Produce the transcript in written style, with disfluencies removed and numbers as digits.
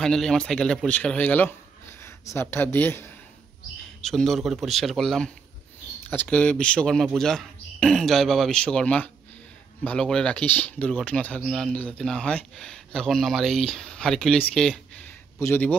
Finally আমার সাইকেলটা পরিষ্কার হয়ে গেল, সার্ফ টার্ফ দিয়ে সুন্দর করে পরিষ্কার করলাম। আজকে বিশ্বকর্মা পূজা, জয় বাবা বিশ্বকর্মা, ভালো করে রাখিস, দুর্ঘটনা যাতে না হয়। এখন আমার এই হারকিউলিসকে পুজো দিব।